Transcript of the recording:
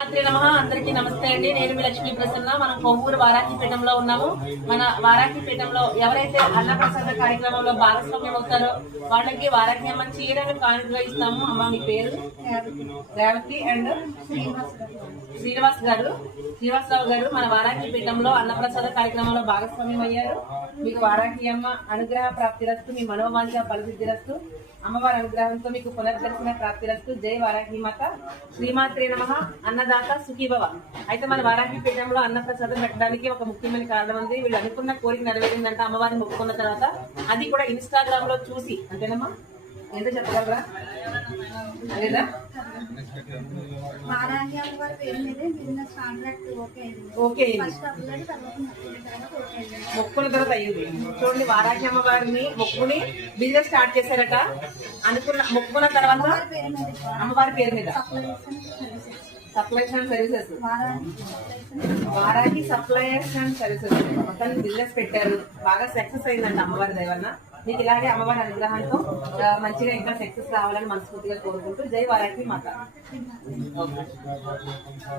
అందరికీ నమస్తే అండి. నేను మీ లక్ష్మీ ప్రసన్న. మనం కొవ్వూరు వారాహిపీఠంలో ఉన్నాము. మన వారాహిపీఠంలో ఎవరైతే అన్నప్రసాద కార్యక్రమంలో భాగస్వామ్యం అవుతారో వాళ్ళకి వారాహి అమ్మ చీరను కానుకగా ఇస్తాము. అమ్మ మీ పేరు? రేవతి అండ్ శ్రీనివాసరావు గారు మన వారాహిపీఠంలో అన్నప్రసాద కార్యక్రమంలో భాగస్వామ్యం అయ్యారు. మీకు వారాహి అమ్మ అనుగ్రహ ప్రాప్తిరస్తు, మీ మనోవాంఛ ఫలసిద్ధిరస్తు, అమ్మవారి అనుగ్రహంతో మీకు పునర్దర్శన ప్రాప్తిరస్తు. జై వారాహి మాత. శ్రీమాత్రే నమః. అన్నదాత సుఖీభవ. అయితే మన వారాహి పీఠంలో అన్నప్రసాదం పెట్టడానికి ఒక ముఖ్యమైన కారణం ఉంది. వీళ్ళు అనుకున్న కోరిక నెరవేరిందంటే అమ్మవారిని మొక్కుకున్న తర్వాత అది కూడా ఇన్స్టాగ్రామ్ లో చూసి, అంతేనమ్మా? ఎంత చెప్పగలరా? లేదా ఓకే మొక్కున్న తర్వాత అయ్యింది. చూడండి, వారాహి అమ్మవారిని మొక్కుని బిజినెస్ స్టార్ట్ చేశారట. మొక్కున్న తర్వాత అమ్మవారి పేరు మీద supplies and services, Varahi supplies and services మొత్తాన్ని బిజినెస్ పెట్టారు. బాగా సక్సెస్ అయిందంట అమ్మవారి దయ వలన. మీకు ఇలాగే అమ్మవారి అనుగ్రహంతో మంచిగా ఇంకా సక్సెస్ రావాలని మనస్ఫూర్తిగా కోరుకుంటూ జై వారాహి మాత.